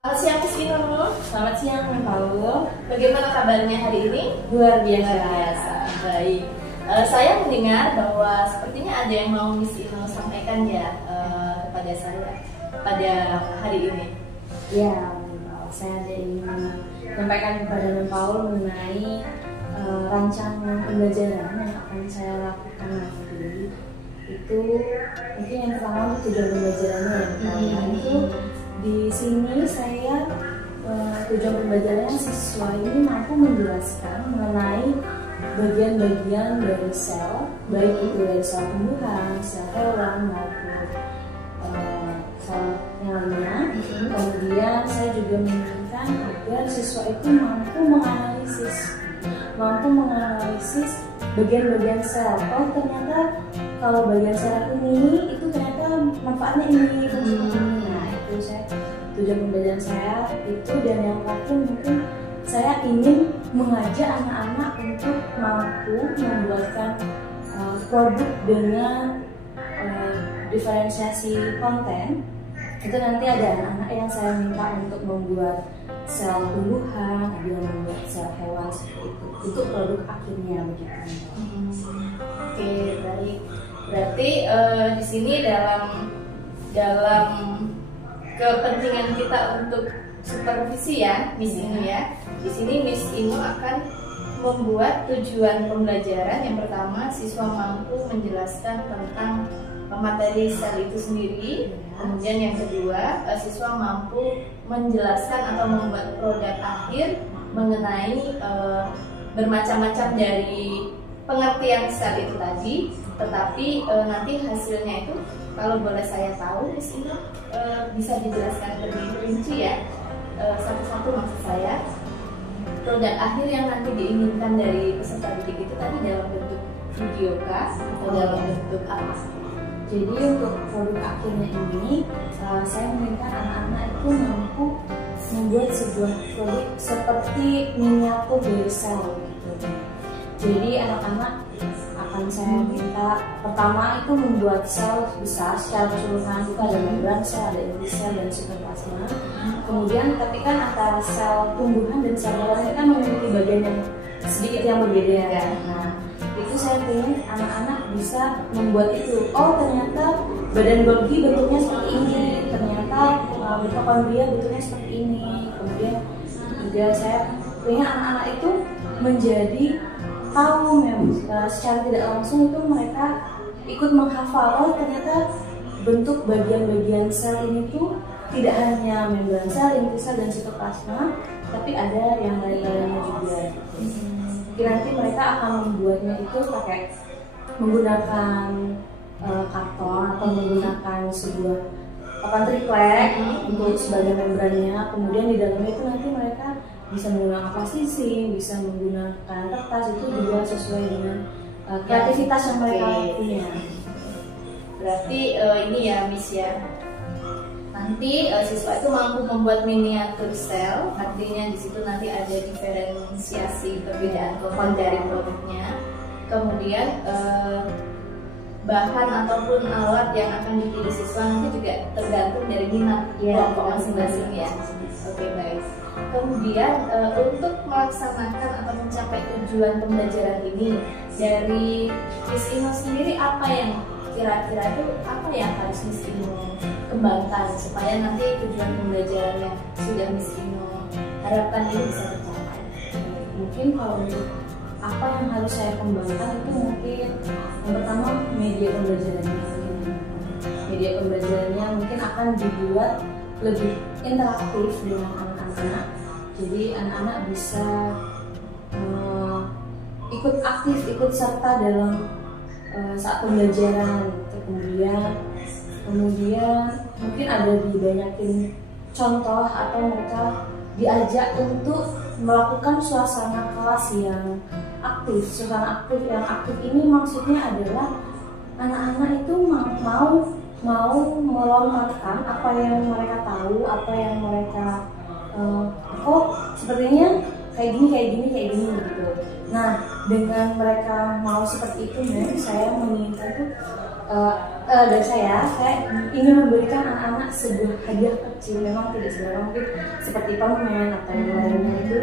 Selamat siang Miss Inu. Selamat siang, Mas Paul. Bagaimana kabarnya hari ini? Luar biasa. Luar biasa. Baik. Saya mendengar bahwa sepertinya ada yang mau Miss Inu sampaikan ya kepada saya pada hari ini. Ya, saya ada ingin menyampaikan kepada Mas Paul mengenai rancangan pembelajaran yang akan saya lakukan nanti. Itu mungkin yang pertama tujuan pembelajarannya itu di sini saya tujuan pembelajarannya siswa ini mampu menjelaskan mengenai bagian-bagian dari sel, baik itu dari sel tumbuhan, sel hewan maupun sel yang lainnya. Kemudian saya juga menginginkan agar siswa itu mampu menganalisis bagian-bagian sel. Oh ternyata kalau bagian sel ini itu ternyata manfaatnya ini. Nah itu saya tujuan pembelajaran saya itu, dan yang terakhir mungkin saya ingin mengajak anak-anak untuk mampu membuatkan produk dengan diferensiasi konten. Itu nanti ada anak-anak yang saya minta untuk membuat sel tumbuhan, ada yang membuat sel hewan seperti itu. Itu produk akhirnya begitu. Oke, baik. Berarti di sini dalam kepentingan kita untuk supervisi ya, Miss Inu ya. Di sini Miss Inu akan membuat tujuan pembelajaran. Yang pertama, siswa mampu menjelaskan tentang materi sel itu sendiri. Kemudian yang kedua, siswa mampu menjelaskan atau membuat produk akhir mengenai bermacam-macam dari pengertian sel itu tadi. Tetapi nanti hasilnya itu, kalau boleh saya tahu, Miss Inu bisa dijelaskan lebih rinci ya, satu-satu maksud saya. Produk akhir yang nanti diinginkan dari peserta didik itu tadi dalam bentuk video kah atau dalam bentuk apa? Jadi untuk produk akhirnya ini, saya menginginkan anak-anak itu mampu membuat sebuah produk seperti miniatur dari sel gitu. Jadi anak-anak akan saya minta pertama itu membuat sel besar secara keseluruhan. Itu ada membran sel, ada inti sel dan sitoplasma. Kemudian tapi kan antara sel tumbuhan dan sel hewan kan memiliki bagian yang sedikit yang berbeda. Nah itu saya ingin anak-anak bisa membuat itu. Oh ternyata badan Golgi bentuknya seperti ini, ternyata mitokondria bentuknya seperti ini. Kemudian juga saya ingin anak-anak itu menjadi tahu secara tidak langsung itu mereka ikut menghafal. Oh ternyata bentuk bagian-bagian sel ini tuh tidak hanya membran sel, inti sel dan sitoplasma, tapi ada yang lain-lainnya juga. Nanti mereka akan membuatnya itu pakai menggunakan karton atau menggunakan sebuah papan triplek untuk sebagai membrannya. Kemudian di dalamnya itu nanti mereka bisa menggunakan plastisi, bisa menggunakan kertas, itu juga sesuai dengan kreativitas yang mereka punya. Berarti ini ya Miss ya, nanti siswa itu mampu membuat miniatur sel, artinya di situ nanti ada diferensiasi perbedaan konten dari produknya. Kemudian bahan ataupun alat yang akan dipilih siswa nanti juga tergantung dari minat kelompok masing-masing ya. Oke baik. Kemudian untuk melaksanakan atau mencapai tujuan pembelajaran ini, dari Miss Inu sendiri apa yang kira-kira itu apa yang harus Miss Inu kembangkan supaya nanti tujuan pembelajaran yang sudah Miss Inu harapkan ini bisa tercapai? Mungkin kalau untuk apa yang harus saya kembangkan itu mungkin yang pertama media pembelajarannya. Media pembelajarannya mungkin akan dibuat lebih interaktif dengan anak-anak. Jadi anak-anak bisa ikut aktif, ikut serta dalam saat pembelajaran. Kemudian mungkin ada dibanyakin contoh atau mereka diajak untuk melakukan suasana kelas yang aktif. Suasana aktif yang aktif ini maksudnya adalah anak-anak itu mau melontarkan apa yang mereka tahu, apa yang mereka sepertinya kayak gini gitu. Nah dengan mereka mau seperti itu, saya menginginkan tuh dari saya ingin memberikan anak-anak sebuah hadiah kecil, memang tidak sebenarnya mungkin seperti permen atau yang lainnya itu,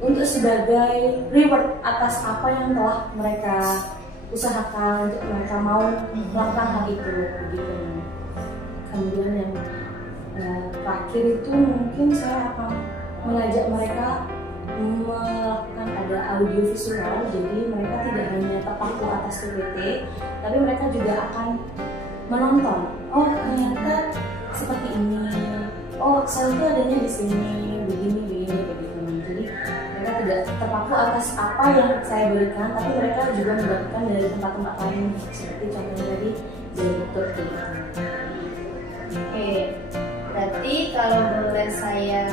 untuk sebagai reward atas apa yang telah mereka usahakan, untuk mereka mau melakukan hal itu begitu. Kemudian yang terakhir itu mungkin saya akan mengajak mereka melakukan ada audio visual, jadi mereka tidak hanya terpaku atas PPT, tapi mereka juga akan menonton. Oh ternyata seperti ini. Oh sel itu adanya di sini, begini, begitu. Jadi mereka tidak terpaku atas apa yang saya berikan, tapi mereka juga mendapatkan dari tempat-tempat lain, seperti contohnya tadi dari Turki. Oke, berarti kalau boleh saya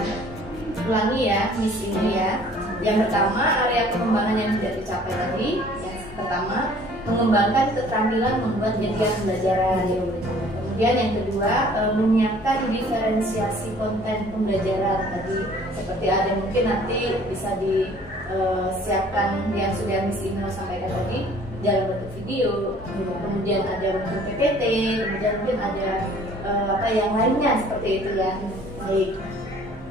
ulangi ya, Miss Inu ya. Yang pertama, area pengembangan yang tidak dicapai tadi. Yang pertama, mengembangkan keterampilan membuat media pembelajaran. Kemudian yang kedua, menyiapkan diferensiasi konten pembelajaran tadi. Seperti ada mungkin nanti bisa disiapkan yang sudah Miss Inu sampaikan tadi dalam bentuk video. Kemudian ada bentuk PPT. Kemudian mungkin ada apa yang lainnya seperti itu ya. Baik.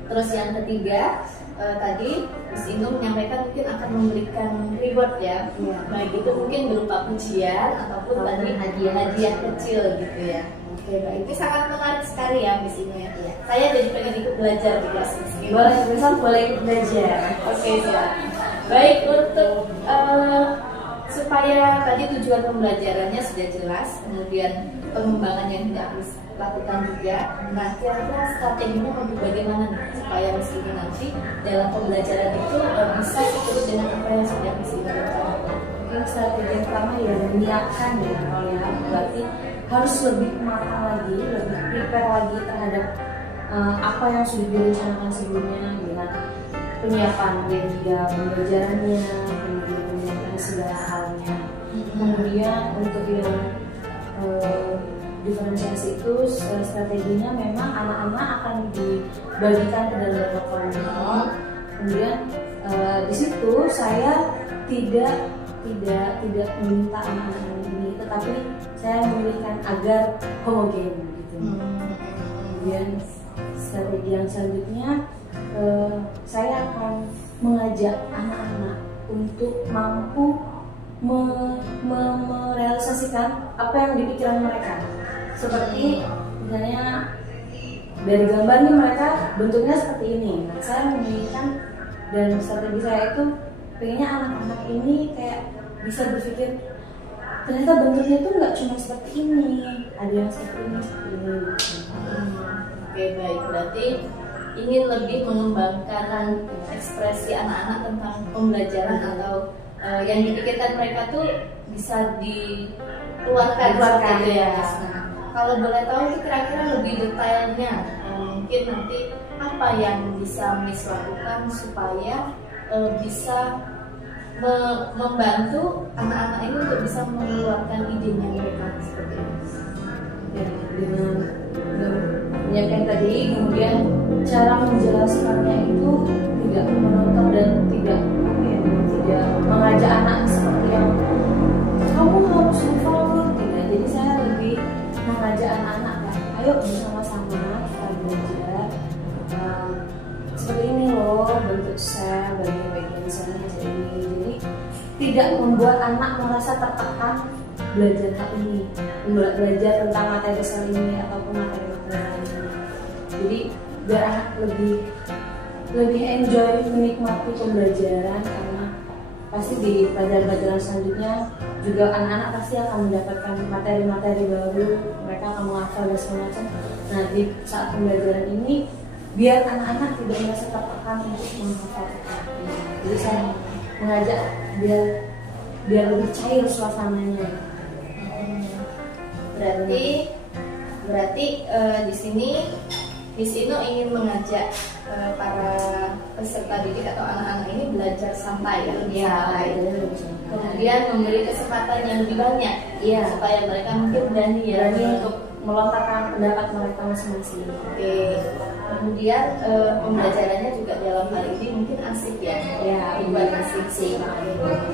Terus yang ketiga tadi Miss Inu menyampaikan mungkin akan memberikan reward ya. Baik itu mungkin berupa pujian ataupun tadi hadiah kecil gitu ya. Oke baik, itu sangat menarik sekali ya Miss Inu ya. Saya jadi pengen ikut belajar di kelas Miss Inu. Boleh, besok boleh ikut belajar. Oke siap. Baik, untuk supaya tadi tujuan pembelajarannya sudah jelas, kemudian pengembangan yang tidak harus lakukan juga. Nah, kira-kira strateginya bagaimana nih supaya Miss Inu nanti dalam pembelajaran itu bisa sesuai dengan apa yang sudah Miss Inu rencanakan? Mungkin strategi yang pertama ya menyiapkan ya, kalau ya berarti harus lebih matang lagi, lebih prepare lagi terhadap apa yang sudah direncanakan sebelumnya, dengan penyiapan media pembelajarannya, kemudian menyiapkan segala halnya. Kemudian untuk yang diferensiasi itu strateginya memang anak-anak akan dibagikan ke dalam beberapa kelompok. Kemudian di situ saya tidak meminta anak-anak ini, tetapi saya memilihkan agar homogen gitu. Kemudian strategi yang selanjutnya saya akan mengajak anak-anak untuk mampu merealisasikan apa yang di pikiran mereka. Seperti misalnya dari gambar nih mereka bentuknya seperti ini. Nah, saya memilihkan dan strategi saya itu pengennya anak-anak ini kayak bisa berpikir ternyata bentuknya itu nggak cuma seperti ini, ada yang seperti ini. Oke baik, berarti ingin lebih mengembangkan ekspresi anak-anak tentang pembelajaran atau yang dipikirkan mereka tuh bisa dikeluarkan gitu ya. Nah, kalau boleh tahu kira-kira lebih detailnya, mungkin nanti apa yang bisa Miss lakukan supaya bisa membantu anak-anak ini untuk bisa mengeluarkan idenya mereka seperti ini. Ya, dengan menyiapkan tadi, kemudian cara menjelaskannya itu tidak menonton dan tidak mengajak anak seperti yang kamu harus hafal, tidak. Jadi saya lebih mengajak anak-anak kan, ayo bersama-sama kita belajar seperti ini loh bentuk sel, bagian-bagian selnya seperti ini. Jadi tidak membuat anak merasa tertekan belajar hal ini, belajar tentang materi sel ini ataupun materi-materi lainnya. Jadi biar anak lebih enjoy menikmati pembelajaran, karena pasti di pelajaran-pelajaran selanjutnya juga anak-anak pasti akan mendapatkan materi-materi baru, mereka akan menghafal dan segala macam. Nah di saat pembelajaran ini biar anak-anak tidak merasa tertekan untuk menghafal. Jadi saya mengajak biar lebih cair suasananya. Berarti di sini Miss Inu ingin mengajak para peserta didik atau anak-anak ini belajar santai ya, lebih santai. Kemudian memberi kesempatan yang lebih banyak, supaya mereka mungkin berani untuk melontarkan pendapat mereka masing-masing. Oke. Kemudian pembelajarannya juga dalam hal ini mungkin asik ya, dibuat asik sih.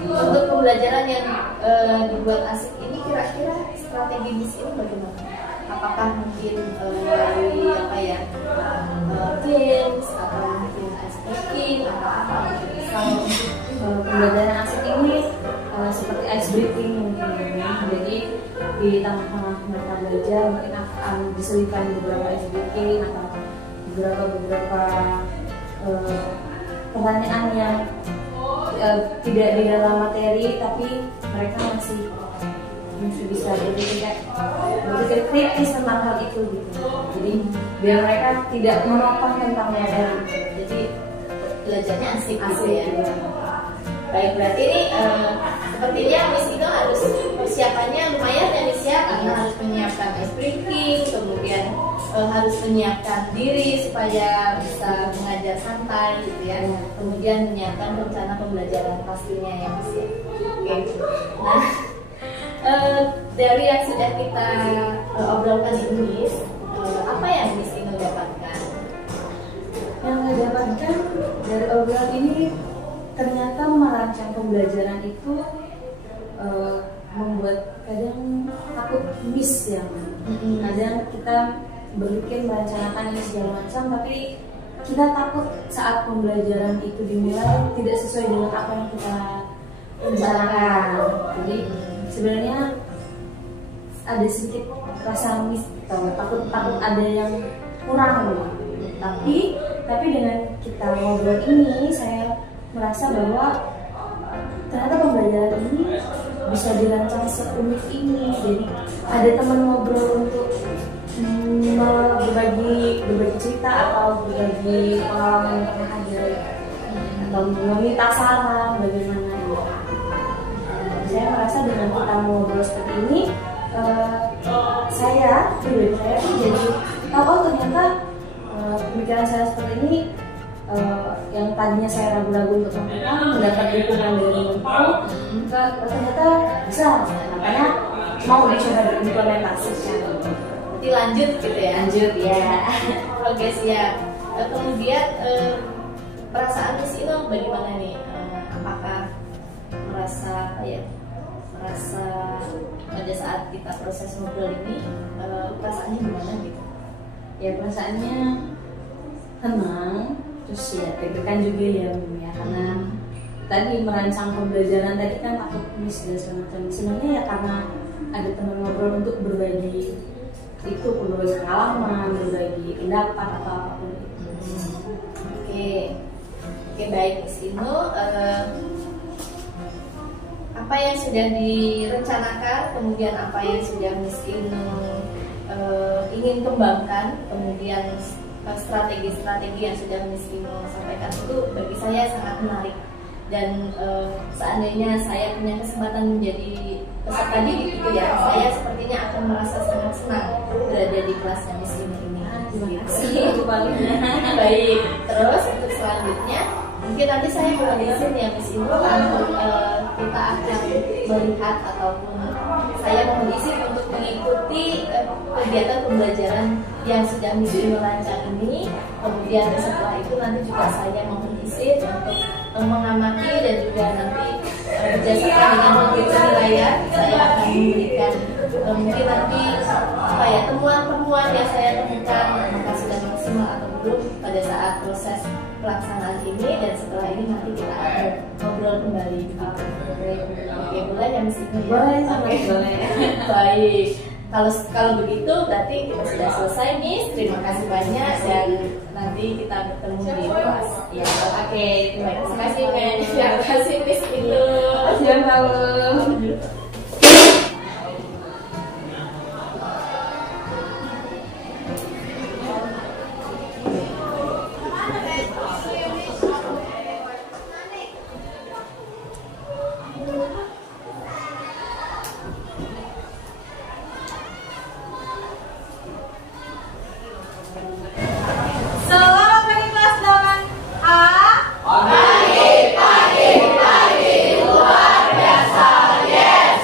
Untuk pembelajaran yang dibuat asik ini kira-kira strategi Miss ini bagaimana? Apakah mungkin melalui apa ya, games atau mungkin ice breaking atau apa? Kalau pembelajaran asik ini seperti ice breaking mungkin ya. Jadi di tengah-tengah mereka belajar mungkin akan diselipkan beberapa ice breaking atau beberapa pertanyaan yang tidak di dalam materi tapi mereka masih bisa berpikir kritis tentang hal itu gitu. Jadi biar mereka tidak menopang tentang materi. Jadi belajarnya asik gitu ya. Baik, berarti ini sepertinya Miss Ino harus persiapannya lumayan ya Miss ya, karena harus menyiapkan ice breaking, kemudian harus menyiapkan diri supaya bisa mengajar santai gitu ya, kemudian menyiapkan rencana pembelajaran pastinya ya Miss ya. Oke. Nah, dari yang sudah kita obrolkan ini Miss, apa yang Miss Ino dapatkan? Yang saya dapatkan dari obrolan ini, ternyata merancang pembelajaran itu membuat kadang takut miss ya. Kadang kita berpikir merencanakan ini segala macam, tapi kita takut saat pembelajaran itu dimulai tidak sesuai dengan apa yang kita rencanakan. Jadi sebenarnya ada sedikit rasa miss, takut ada yang kurang. Tapi dengan kita ngobrol ini, saya merasa bahwa ternyata pembelajaran ini bisa dirancang seunik ini. Jadi ada teman ngobrol untuk berbagi cerita atau berbagi pengalaman yang pernah ada atau meminta saran bagaimana. Saya merasa dengan kita ngobrol seperti ini, saya jadi tahu ternyata pemikiran saya seperti ini. Yang tadinya saya ragu-ragu untuk melakukan, mendapat dukungan dari Menko, ternyata bisa, makanya mau dicoba diimplementasikan. Berarti lanjut gitu ya? Lanjut ya. Progres ya. Kemudian perasaan Miss Ino bagaimana nih? Apakah merasa pada saat kita proses ngobrol ini perasaannya gimana gitu? Ya perasaannya tenang. Terus ya deg-degan juga ya, karena tadi merancang pembelajaran tadi kan takut miss dan semacam. Sebenarnya ya karena ada teman ngobrol untuk berbagi itu, berbagi pengalaman, berbagi pendapat atau apapun itu. Oke, baik Miss Ino. Apa yang sudah direncanakan, kemudian apa yang sudah Miss Ino ingin kembangkan, kemudian strategi-strategi yang sudah Miss Ino sampaikan itu bagi saya sangat menarik, dan seandainya saya punya kesempatan menjadi peserta didik gitu ya, saya sepertinya akan merasa sangat senang berada di kelasnya Miss Ino ini. Terima kasih. Baik, terus untuk selanjutnya mungkin nanti saya mau izin ya Miss Ino untuk kita akan melihat ataupun saya mau izin untuk mengikuti kegiatan pembelajaran yang sudah Miss Ino rancang ini. Kemudian setelah itu nanti juga saya mohon izin untuk mengamati dan juga nanti berdasarkan dengan penghitung nilai saya akan memberikan mungkin nanti apa ya, temuan-temuan yang saya temukan apakah sudah maksimal atau belum pada saat proses pelaksanaan ini, dan setelah ini nanti kita akan ngobrol kembali. Oke, boleh ya Miss Ino? Boleh, boleh. Baik. Kalau begitu berarti kita sudah selesai Miss. Terima kasih banyak dan nanti kita bertemu di kelas. Ya, oke. Terima kasih Miss. Terima kasih Miss Ino. Jangan tahu. Selamat pagi kelas 8A. Pagi luar biasa, yes.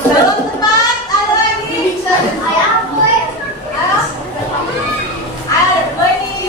Belum tepat, ada lagi. Ayo. Ayo, gue nih.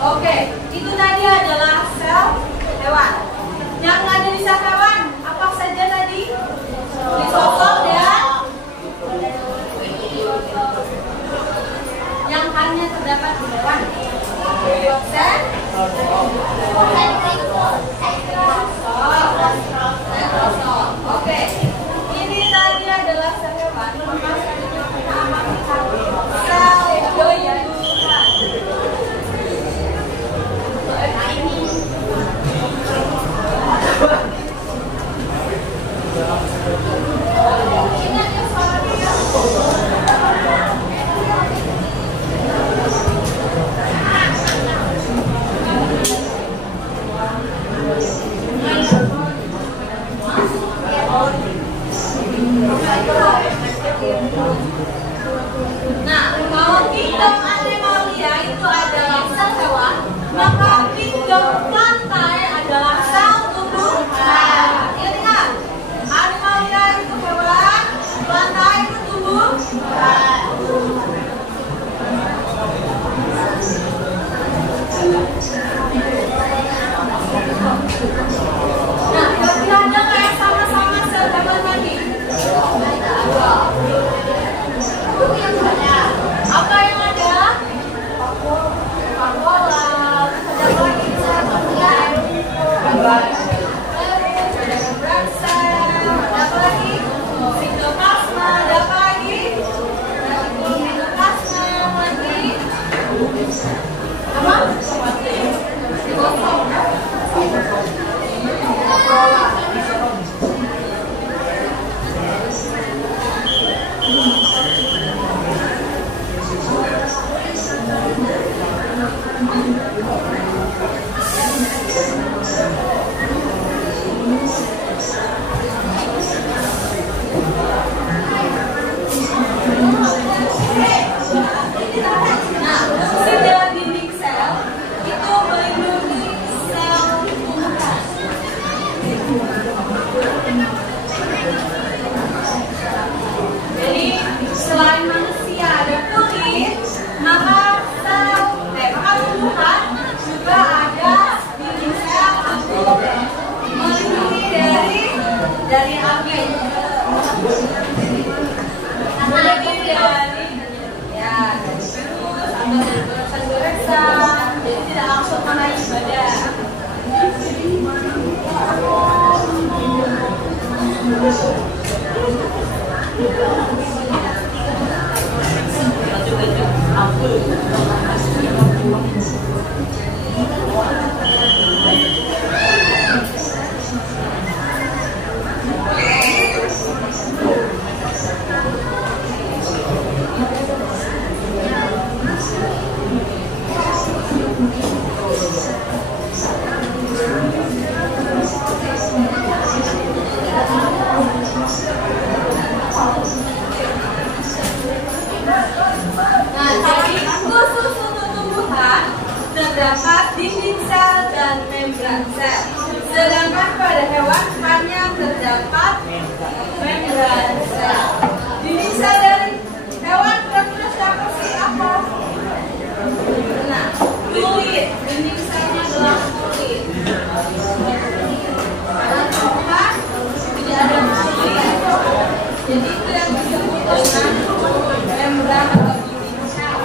Oke, itu tadi adalah sel hewan. Yang ada di sel hewan apa saja tadi? Lisosom dan yang hanya terdapat di hewan. Sel Oke, ini tadi adalah sel hewan. Maka selanjutnya kita akan lihat sel tumbuhan. Nah, kalau kingdom Animalia itu adalah sel hewan, maka kingdom plantae adalah sel tumbuhan. Ingat, Animalia itu hewan, plantae itu tumbuhan. Nah, kira-kira ada kayak sama-sama sel hewan tadi? Nah, tadi khusus untuk tumbuhan terdapat dinding sel dan membran sel. Sedangkan pada hewan hanya terdapat membran sel. Dinding sel dari hewan kira-kira siapa sih? Apa? Nah, fluid. Dinding selnya adalah fluid. Pada tumbuhan tidak ada fluid. Jadi itu yang disebut dengan membran atau dinding sel.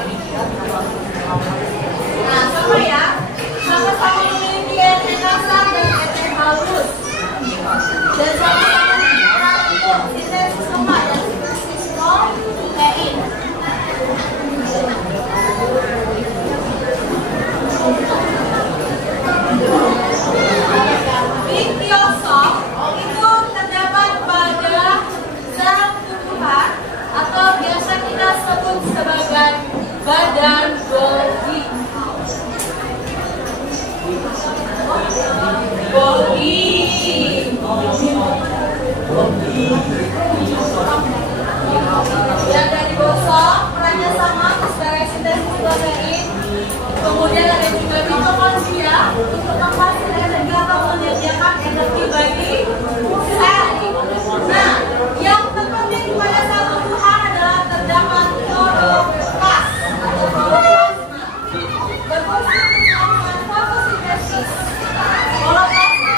Nah, sama ya, sama-sama memiliki RNA kasar dan RNA halus, dan sama-sama mengandung sintesis lemak dan sintesis protein. Iktiosom itu terdapat pada sel tumbuhan atau biasa kita sebut sebagai badan Golgi. Yang dari gosok perannya sama sebagai sintesis protein. Kemudian ada juga mitokondria untuk menghasilkan energi atau menyediakan energi bagi sel. Nah, yang terpenting pada sel tumbuhan adalah terdapat kloroplas atau kloroflasma. Berfungsi untuk melakukan fotosintesis. Kloroflasma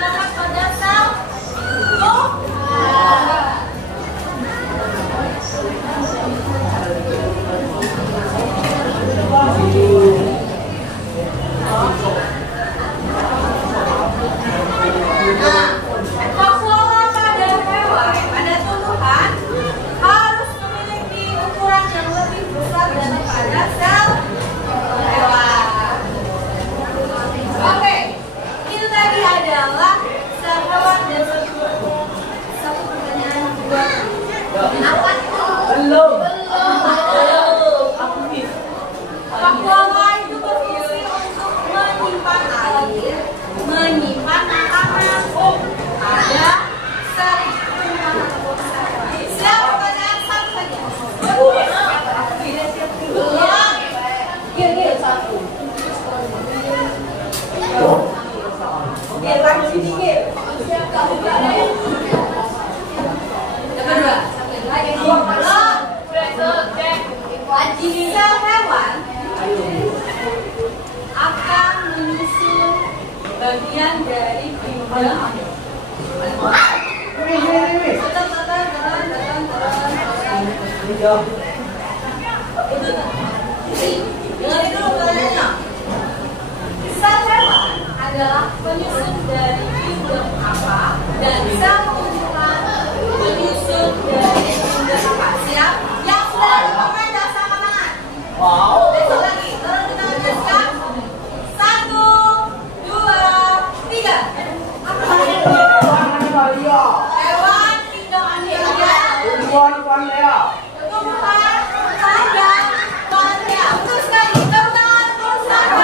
terdapat pada sel tumbuhan. Nah, ekoflora pada hewan, pada tumbuhan harus memiliki ukuran yang lebih besar daripada sel hewan. Oke, itu tadi adalah sel hewan dan sel tumbuhan. Satu pertanyaan kedua. Apa itu? Belum. Ekoflora itu berfungsi untuk menyimpan air, menyimpan makanan pada sel tumbuhan. Siap pertanyaan satu saja. Belum. Satu. Lagi dikit. Siap kamu belum? Yang kedua. Lagi dua. Belum. Sel hewan akan menyusun bagian dari pinggang. Dengar dulu pertanyaannya. Sel hewan adalah penyusun dari pinggang apa dan sel tumbuhan penyusun dari pinggang apa? Siap? Yang sudah ada pemain jangan sama tangan. Wow. Besok lagi. Turun di tangannya siap. 1, 2, 3. Apa? Hewan pinggang Amelia. Tumbuhan panjang. Betul sekali. Tepuk tangan untuk sama.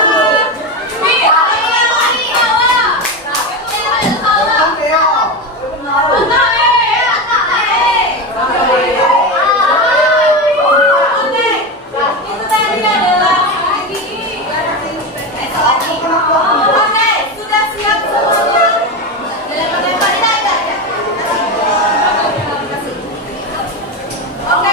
Oke,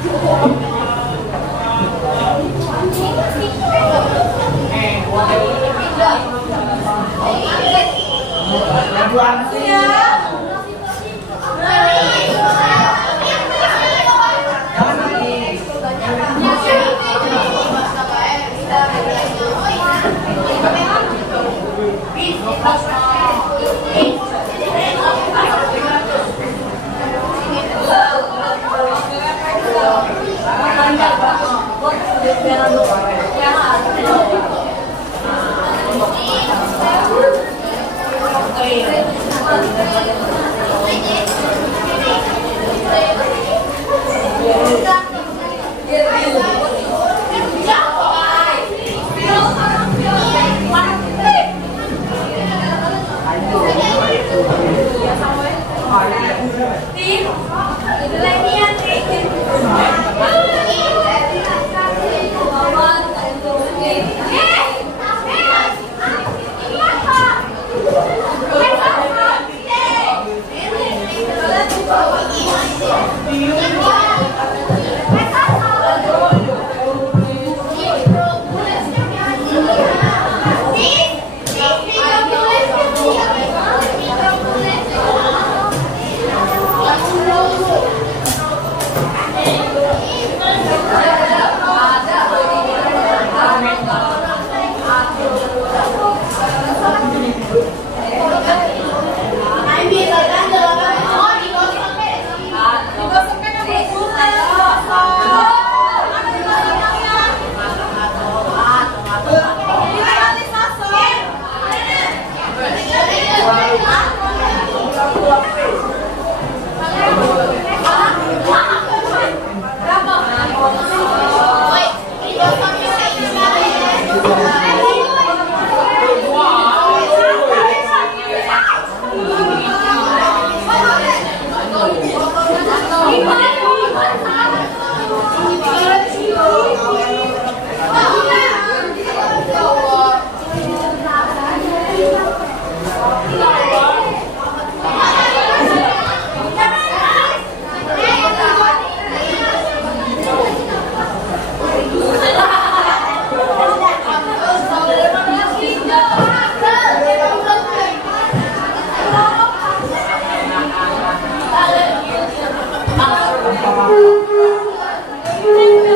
Thank you.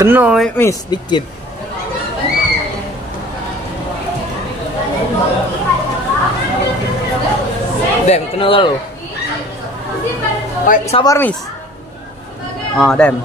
Kena, Miss, dikit. Dem, kena lo. Baik, sabar, Miss. Ah, Dem.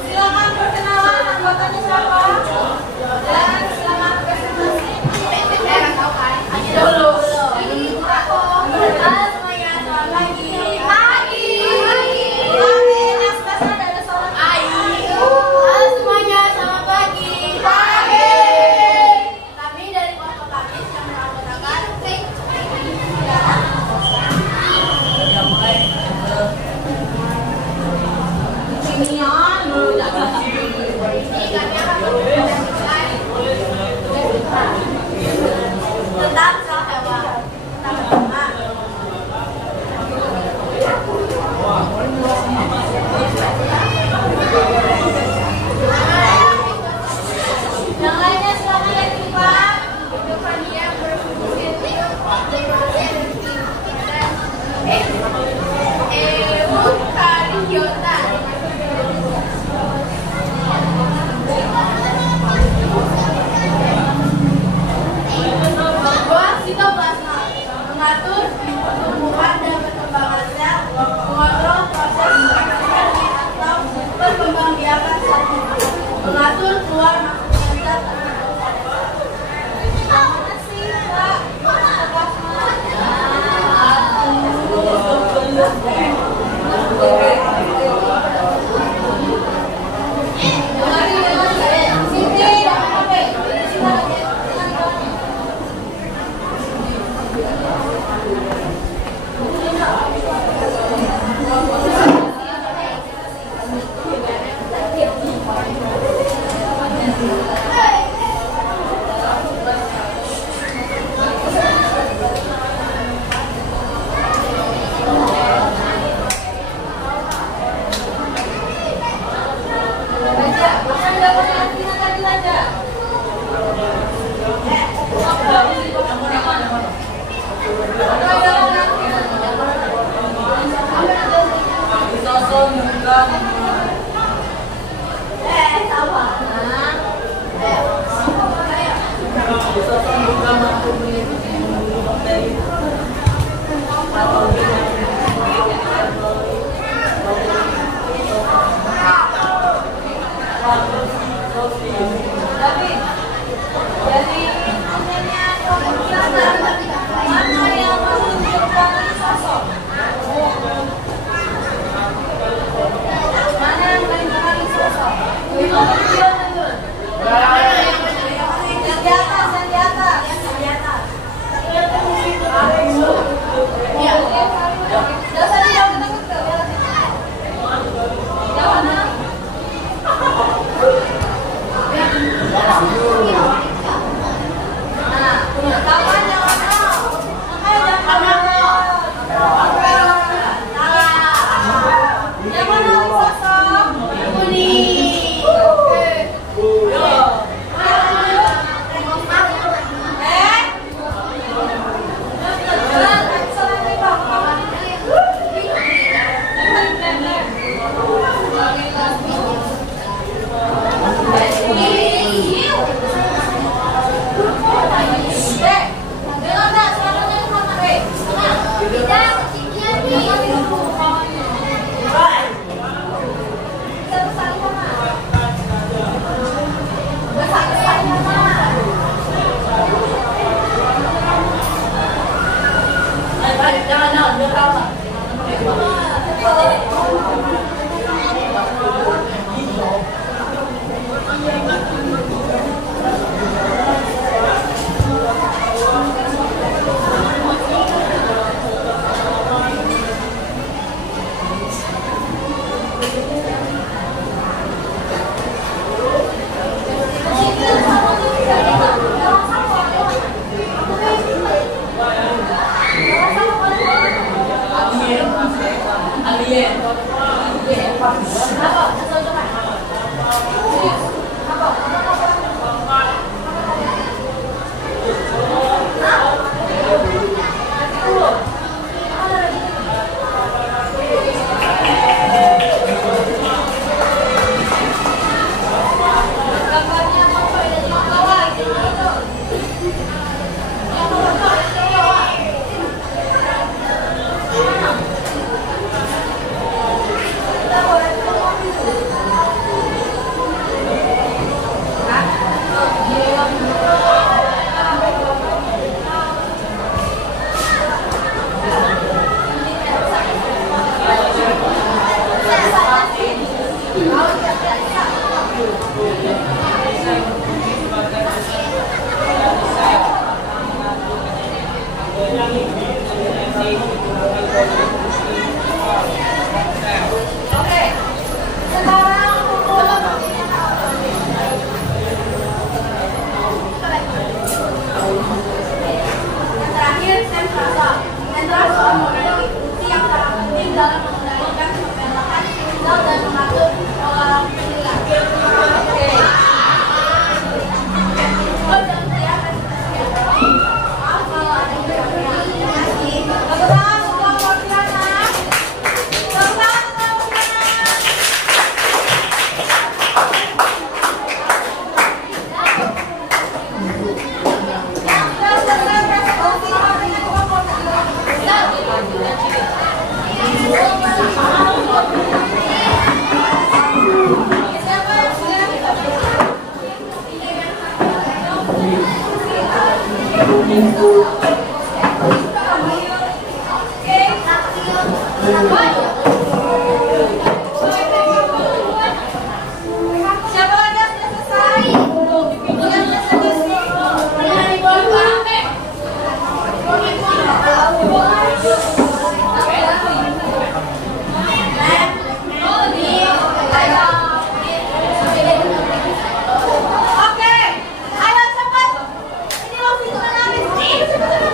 Silakan perkenalan anggotanya siapa dan selamat presentasi. Dulu. Halo semuanya, selamat pagi. Pagi. Yang sebelah sana ada seorang Halo semuanya, selamat pagi. Pagi. Kami dari kelompok kami sedang menganggotakan tetap hewan. Yang lainnya silakan naik di depan. Mengatur pertumbuhan dan perkembangan sel, mengontrol proses reproduksi atau perkembangbiakan sel tubuh, mengatur keluar masuknya zat tertentu pada sel. Terima kasih, Pak.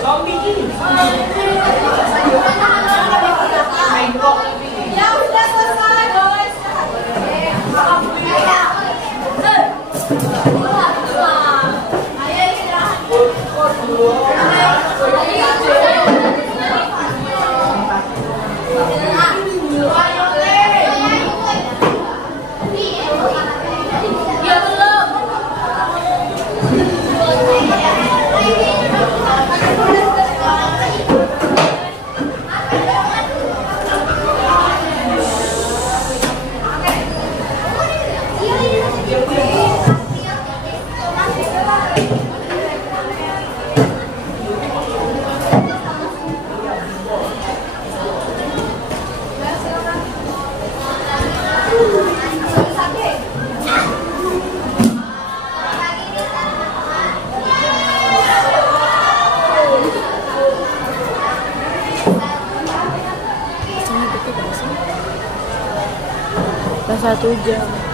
Zombie ini. Udah 1 jam.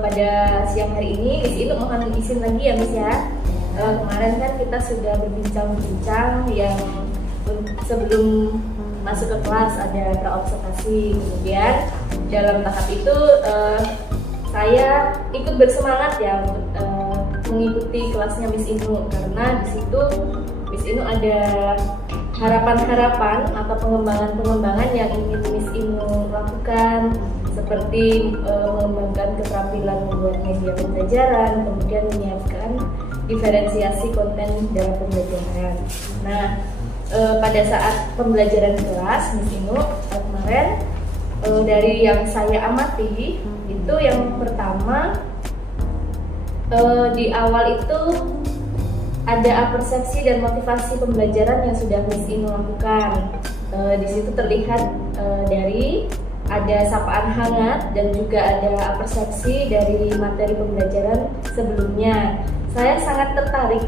Pada siang hari ini Miss Inu mohon izin lagi ya Miss ya. Kemarin kan kita sudah berbincang-bincang yang sebelum masuk ke kelas ada praobservasi, kemudian dalam tahap itu saya ikut bersemangat ya untuk mengikuti kelasnya Miss Inu, karena di situ Miss Inu ada harapan-harapan atau pengembangan-pengembangan yang ingin Miss Inu lakukan, seperti mengembangkan keterampilan membuat media pembelajaran, kemudian menyiapkan diferensiasi konten dalam pembelajaran. Nah, pada saat pembelajaran kelas Miss Inu kemarin, dari yang saya amati itu yang pertama, di awal itu ada persepsi dan motivasi pembelajaran yang sudah Miss Inu lakukan. Di situ terlihat dari ada sapaan hangat dan juga ada persepsi dari materi pembelajaran sebelumnya. Saya sangat tertarik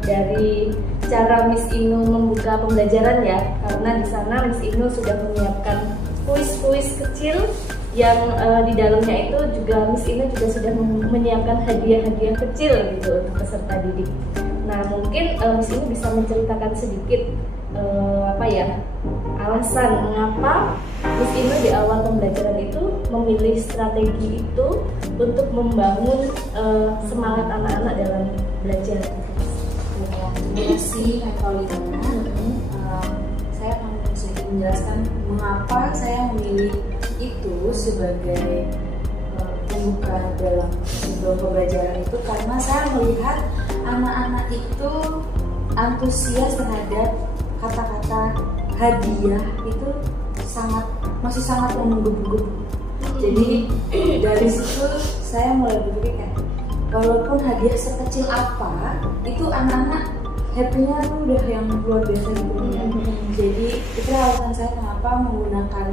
dari cara Miss Inu membuka pembelajaran ya, karena di sana Miss Inu sudah menyiapkan kuis-kuis kecil yang di dalamnya itu juga Miss Inu juga sudah menyiapkan hadiah-hadiah kecil gitu untuk peserta didik. Nah, mungkin Miss Inu bisa menceritakan sedikit alasan mengapa Miss Inu di awal pembelajaran itu memilih strategi itu untuk membangun semangat anak-anak dalam belajar. Terima kasih Kak Paulina. Saya akan sedikit menjelaskan mengapa saya memilih itu sebagai pembuka dalam sebelum pembelajaran itu, karena saya melihat anak-anak itu antusias terhadap kata-kata hadiah itu masih sangat menggebu-gebu. Jadi dari situ saya mulai berpikir kayak, walaupun hadiah sekecil apa, itu anak-anak happy-nya tuh udah yang luar biasa gitu ya. Jadi itu alasan saya kenapa menggunakan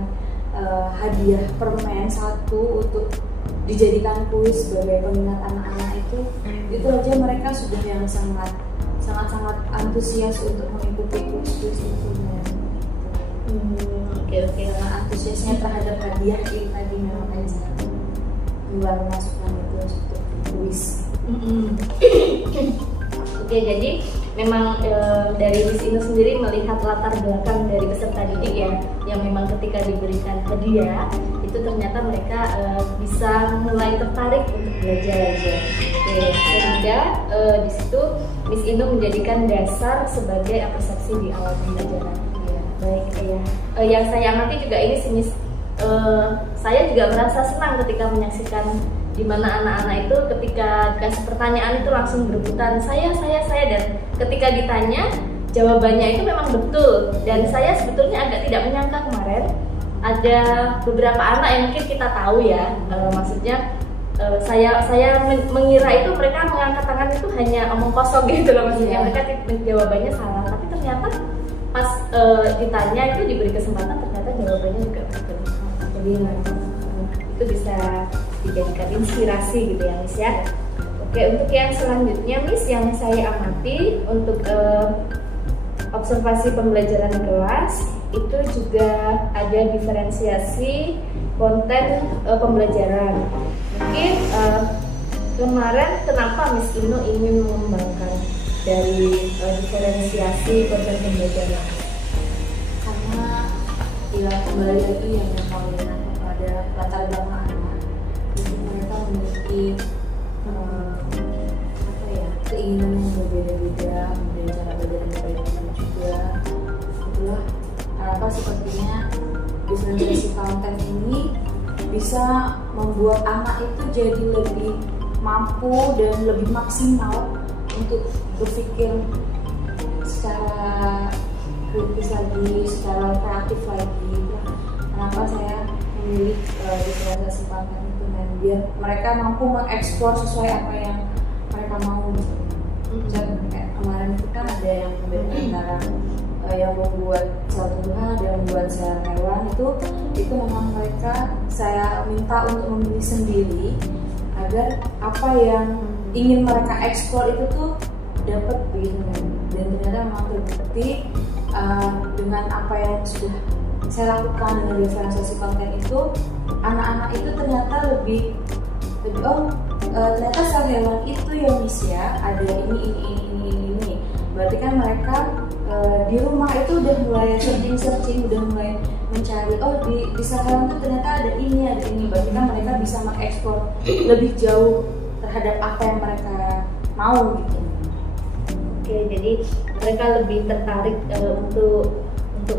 hadiah permen satu untuk dijadikan kuis sebagai pengingat anak-anak itu aja mereka sudah yang sangat antusias untuk mengikuti kuis-kuis itu ya. Oke. Karena antusiasnya terhadap hadiah ini tadi memang saya mulai masukkan itu seperti kuis. Oke, jadi memang dari Miss Inu sendiri melihat latar belakang dari peserta didik ya, yang memang ketika diberikan hadiah itu ternyata mereka bisa mulai tertarik untuk belajar aja. Oke, sehingga di situ Miss Inu menjadikan dasar sebagai persepsi di awal pembelajaran. Ya, baik ya. Yang saya amati juga ini sih Miss, saya juga merasa senang ketika menyaksikan di mana anak-anak itu ketika dikasih pertanyaan itu langsung berebutan saya, dan ketika ditanya jawabannya itu memang betul. Dan saya sebetulnya agak tidak menyangka kemarin ada beberapa anak yang mungkin kita tahu ya, maksudnya saya mengira itu mereka mengangkat tangan itu hanya omong kosong gitu loh, maksudnya mereka jawabannya salah, tapi ternyata pas ditanya itu diberi kesempatan ternyata jawabannya juga betul. Jadi itu bisa dijadikan inspirasi gitu ya Miss ya. Oke, untuk yang selanjutnya Miss, yang saya amati untuk observasi pembelajaran di kelas itu juga ada diferensiasi konten pembelajaran. Mungkin kemarin kenapa Miss Inu ingin mengembangkan dari diferensiasi konten pembelajaran? Karena ya kembali lagi yang melihat pada latar belakang anak, jadi mereka memiliki keinginan yang berbeda-beda, kemudian cara belajar yang berbeda juga. Itulah kenapa sepertinya diferensiasi konten ini bisa membuat anak itu jadi lebih mampu dan lebih maksimal untuk berpikir secara kritis lagi, secara kreatif lagi. Kenapa saya memilih diferensiasi konten itu, dan biar mereka mampu mengeksplor sesuai apa yang mereka mau. Misalnya kayak kemarin itu kan ada yang membedakan antara yang membuat sel tumbuhan, ada yang membuat sel hewan, itu memang mereka saya minta untuk memilih sendiri agar apa yang ingin mereka eksplor itu tuh dapat begitu. Dan ternyata memang terbukti dengan apa yang sudah saya lakukan dengan diferensiasi konten itu, anak-anak itu ternyata lebih ternyata sel hewan itu ya Miss ya, ada ini. Berarti kan mereka di rumah itu udah mulai searching, udah mulai mencari, di sel hewan itu ternyata ada ini. Berarti kan mereka bisa mengeksplor lebih jauh terhadap apa yang mereka mau gitu. Oke, jadi mereka lebih tertarik untuk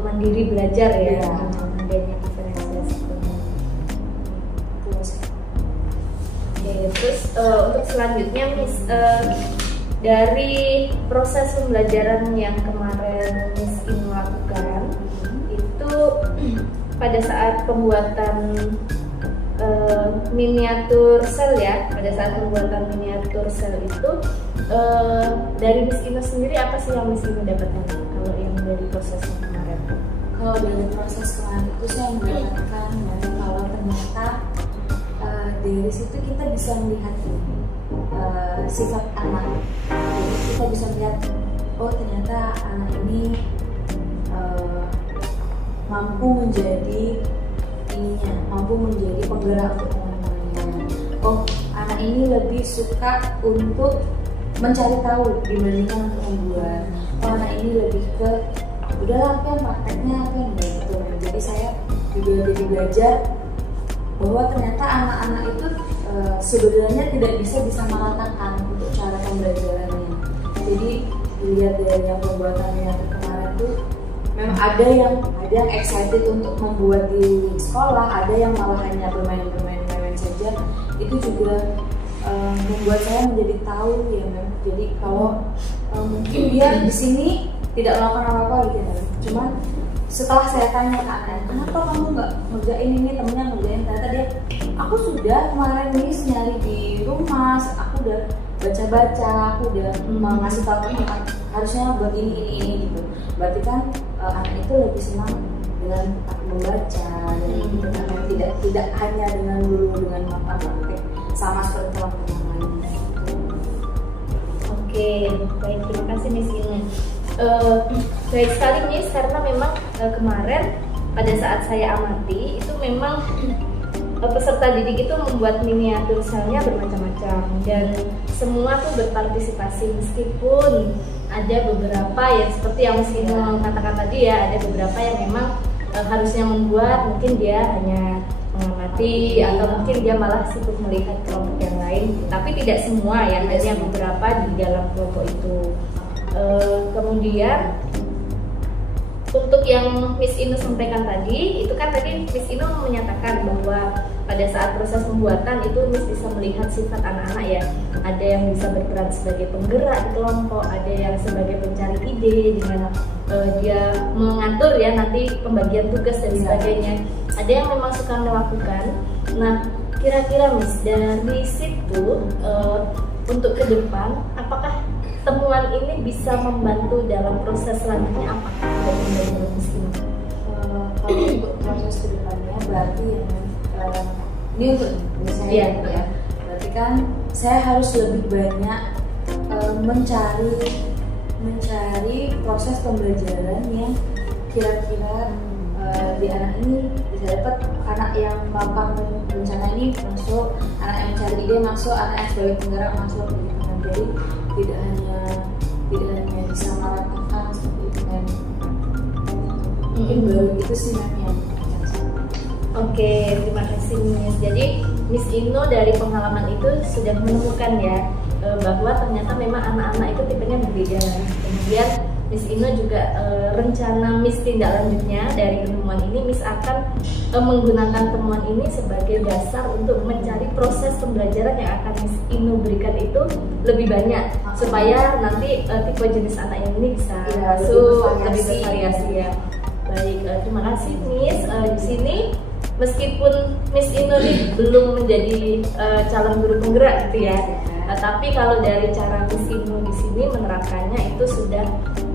mandiri belajar ya, adanya diferensiasi. Terus untuk selanjutnya Miss, dari proses pembelajaran yang kemarin Miss Inu lakukan itu pada saat pembuatan miniatur sel ya, pada saat pembuatan miniatur sel itu dari Miss Inu sendiri apa sih yang Miss Inu dapatkan kalau yang dari proses kemarin? Kalau dari proses kemarin itu saya mendapatkan kalau ternyata dari situ kita bisa melihat sifat anak. Jadi kita bisa melihat, ternyata anak ini mampu menjadi penggerak untuk teman-temannya. Anak ini lebih suka untuk mencari tahu dibandingkan untuk membuat. Anak ini lebih ke udahlah kan prakteknya kan gitu. Jadi saya juga jadi belajar bahwa ternyata anak-anak itu sebenarnya tidak bisa disamaratakan untuk cara pembelajarannya. Jadi dilihat dari yang pembuatannya kemarin tuh memang ada yang excited untuk membuat di sekolah, ada yang malah hanya bermain saja. Itu juga membuat saya menjadi tahu ya memang. Jadi kalau mungkin dia di sini tidak melakukan apa-apa gitu, cuman setelah saya tanya ke anaknya, kenapa kamu nggak ngerjain ini, temennya ngerjain, ternyata dia, aku sudah kemarin Miss nyari di rumah, aku udah baca-baca, aku udah ngasih tahu teman harusnya buat ini gitu. Berarti kan anak itu lebih senang dengan membaca dan gitu kan, tidak hanya dengan praktek sama seperti teman-teman lain. Oke, baik, terima kasih Miss Inu. Baik sekali Miss, karena memang kemarin pada saat saya amati itu memang peserta didik itu membuat miniatur selnya bermacam-macam dan semua tuh berpartisipasi, meskipun ada beberapa yang seperti yang Miss Inu katakan tadi ya, ada beberapa yang memang harusnya membuat, mungkin dia hanya mengamati atau mungkin dia malah sibuk melihat kelompok yang lain, tapi tidak semua ya, hanya beberapa di dalam kelompok itu. Kemudian untuk yang Miss Inu sampaikan tadi, itu kan tadi Miss Inu menyatakan bahwa pada saat proses pembuatan itu Miss bisa melihat sifat anak-anak ya. Ada yang bisa berperan sebagai penggerak di kelompok, ada yang sebagai pencari ide, dimana dia mengatur ya nanti pembagian tugas dan sebagainya. Ada yang memang suka melakukan. Nah, kira-kira Miss dari situ untuk ke depan, apakah temuan ini bisa membantu dalam proses selanjutnya apa dari Miss Inu? Kalau untuk proses kedepannya berarti ini untuk saya ya. Berarti kan saya harus lebih banyak mencari proses pembelajaran yang kira-kira di anak ini bisa dapat. Anak yang melakukan rencana ini masuk, anak yang mencari ide masuk, anak yang sebagai penggerak masuk gitu. Jadi tidak hanya disamaratakan seperti itu kan. Mungkin baru itu sih namanya. Oke, terima kasih Miss. Jadi Miss Inu dari pengalaman itu sudah menemukan ya bahwa ternyata memang anak-anak itu tipenya berbeda. Kemudian Miss Inu juga rencana Miss tindak lanjutnya dari penemuan ini, Miss akan menggunakan temuan ini sebagai dasar untuk mencari proses pembelajaran yang akan Miss Inu berikan itu lebih banyak supaya nanti tipe jenis anak yang ini bisa masuk lebih bervariasi ya. Baik, terima kasih Miss. Di sini meskipun Miss Inu belum menjadi calon guru penggerak gitu ya, tapi kalau dari cara Miss Inu di sini menerapkannya itu sudah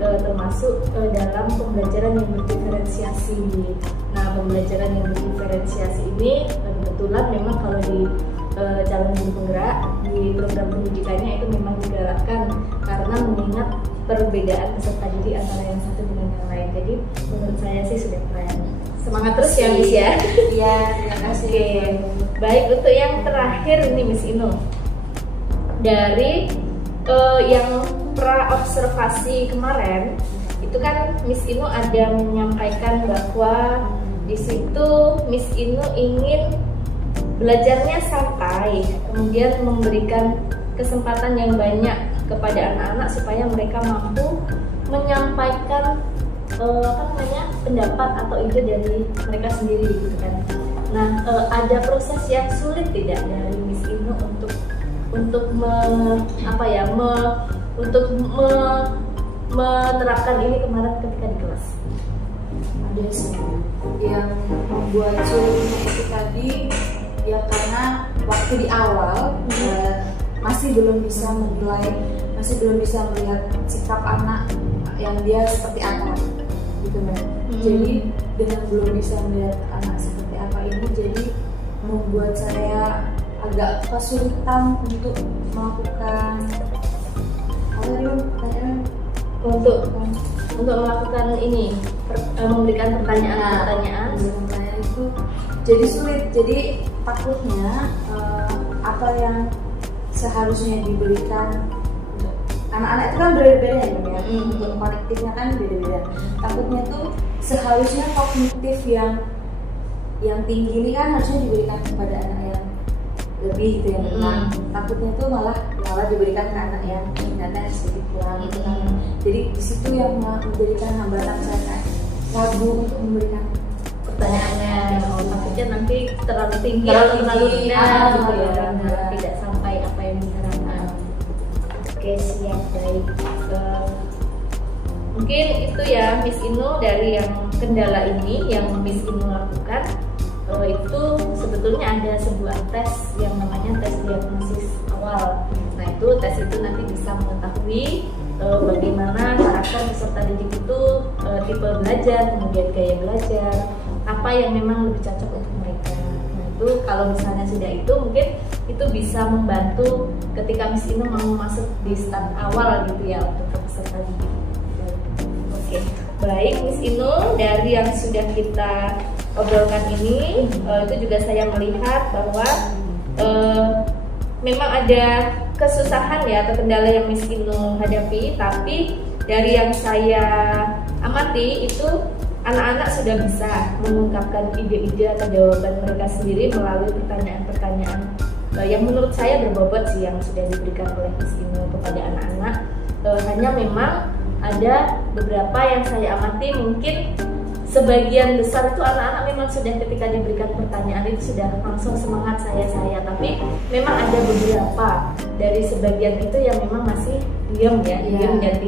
termasuk dalam pembelajaran yang berdiferensiasi. Nah, pembelajaran yang berdiferensiasi ini kebetulan memang kalau di calon guru penggerak di program pendidikannya itu memang digalakkan karena mengingat perbedaan peserta didik antara yang satu dengan yang lain. Jadi menurut saya sih sudah keren. Semangat terus ya Miss ya. Iya, terima kasih. Oke, baik untuk yang terakhir ini Miss Inu. Dari yang pra-observasi kemarin, itu kan Miss Inu ada menyampaikan bahwa di situ Miss Inu ingin belajarnya santai, kemudian memberikan kesempatan yang banyak kepada anak-anak supaya mereka mampu menyampaikan pendapat atau ide dari mereka sendiri gitu kan. Nah, ada proses yang sulit tidak dari Miss Inu untuk menerapkan ini kemarin ketika di kelas? Ada sih yang membuat sulitnya itu tadi ya karena waktu di awal masih belum bisa menilai, masih belum bisa melihat sikap anak yang dia seperti apa gitu kan. Jadi dengan belum bisa melihat anak seperti apa ini, jadi membuat saya agak kesulitan untuk melakukan untuk melakukan ini memberikan pertanyaan itu jadi sulit. Jadi takutnya apa yang seharusnya diberikan anak-anak itu kan berbeda ya, untuk konektifnya kan beda-beda. Takutnya tuh seharusnya kognitif yang tinggi ini kan harusnya diberikan kepada anak yang lebih gitu ya, takutnya tuh malah diberikan ke anak yang minatnya sedikit kurang gitu kan. Jadi di situ yang menjadikan hambatan saya ragu untuk memberikan pertanyaannya. Takutnya nanti terlalu tinggi atau terlalu rendah gitu ya, tidak sampai apa yang diharapkan. Oke, siap, baik. Mungkin itu ya Miss Inu dari yang kendala ini yang Miss Inu lakukan. Itu sebetulnya ada sebuah tes yang namanya tes diagnosis awal. Nah, itu tes itu nanti bisa mengetahui bagaimana karakter peserta didik itu, tipe belajar, kemudian gaya belajar, apa yang memang lebih cocok untuk mereka. Nah, itu kalau misalnya sudah itu, mungkin itu bisa membantu ketika Miss Inu mau masuk di start awal gitu ya untuk peserta didik. Oke, baik Miss Inu, dari yang sudah kita obrolkan ini, itu juga saya melihat bahwa memang ada kesusahan ya atau kendala yang Miss Inu hadapi, tapi dari yang saya amati itu anak-anak sudah bisa mengungkapkan ide-ide atau jawaban mereka sendiri melalui pertanyaan-pertanyaan yang menurut saya berbobot sih yang sudah diberikan oleh Miss Inu kepada anak-anak. Hanya memang ada beberapa yang saya amati mungkin sebagian besar itu anak-anak memang sudah ketika diberikan pertanyaan itu sudah langsung semangat saya, tapi memang ada beberapa dari sebagian itu yang memang masih diam diam dan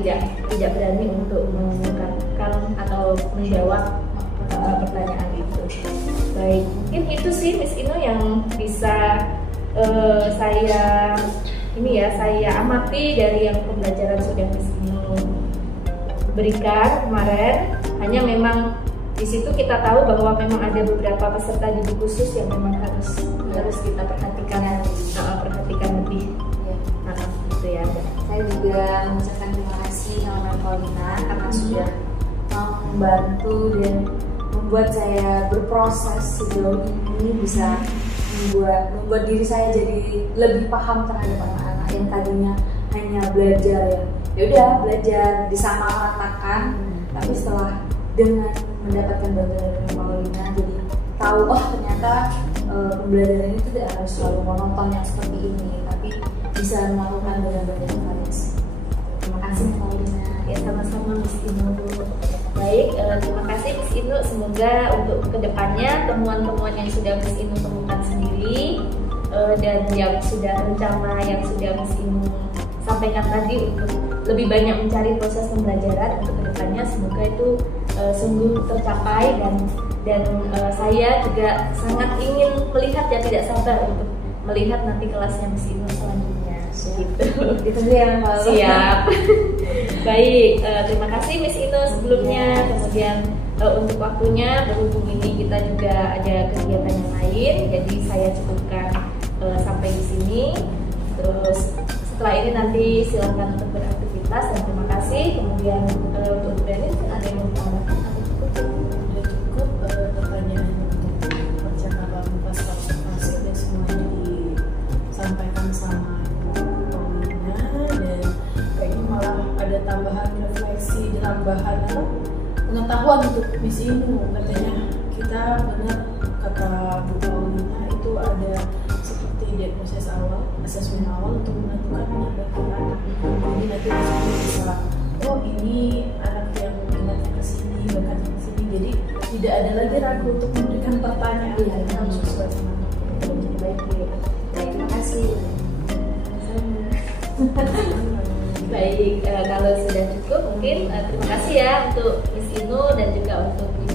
tidak berani untuk mengungkapkan atau menjawab pertanyaan itu. Baik, mungkin itu sih Miss Inu yang bisa saya amati dari yang pembelajaran sudah Miss Inu berikan kemarin. Hanya memang di situ kita tahu bahwa memang ada beberapa peserta didik khusus yang memang harus kita perhatikan lebih. Gitu ya. Saya juga mengucapkan terima kasih sama Paulina karena sudah membantu dan membuat saya berproses sejauh ini, bisa membuat diri saya jadi lebih paham terhadap anak-anak yang tadinya hanya belajar ya udah belajar disamaratakan, tapi setelah dengan mendapatkan bantuan dari Paulina jadi tahu ternyata pembelajaran itu tidak harus selalu monoton yang seperti ini, tapi bisa melakukan dengan banyak variasi. Terima kasih Paulina. Ya sama-sama Miss Inu. Baik, terima kasih Miss Inu. Semoga untuk kedepannya temuan-temuan yang sudah Miss Inu temukan sendiri dan yang sudah rencana yang sudah Miss Inu sampaikan tadi untuk lebih banyak mencari proses pembelajaran untuk kedepannya, semoga itu sungguh tercapai dan saya juga sangat ingin melihat tidak sabar untuk melihat nanti kelasnya Miss Inu selanjutnya. Gitu. Itu dia Mbak. Siap. Baik, terima kasih Miss Inu sebelumnya. Kemudian untuk waktunya, berhubung ini kita juga ada kegiatan yang lain, jadi saya cukupkan sampai di sini. Terus setelah ini nanti silakan untuk beraktivitas dan terima kasih. Kemudian untuk Brandon ada yang mau ditambahkan atau cukup? Sudah cukup pertanyaan untuk percakapan pas konsultasi dan semuanya disampaikan sama Paulina, dan kayaknya malah ada tambahan refleksi, tambahan pengetahuan untuk Miss Inu. Katanya kita benar kata Bu Paulina itu ada seperti diagnosis awal, asesmen awal untuk menentukan menambahkan anak. Jadi nanti bisa, oh ini anak yang minatnya ke sini, bakatnya ke sini. Jadi tidak ada lagi ragu untuk memberikan pertanyaan yang harus sesuai sama anak. Baik, Terima kasih. baik, kalau sudah cukup mungkin terima kasih ya untuk Miss Inu dan juga untuk Ibu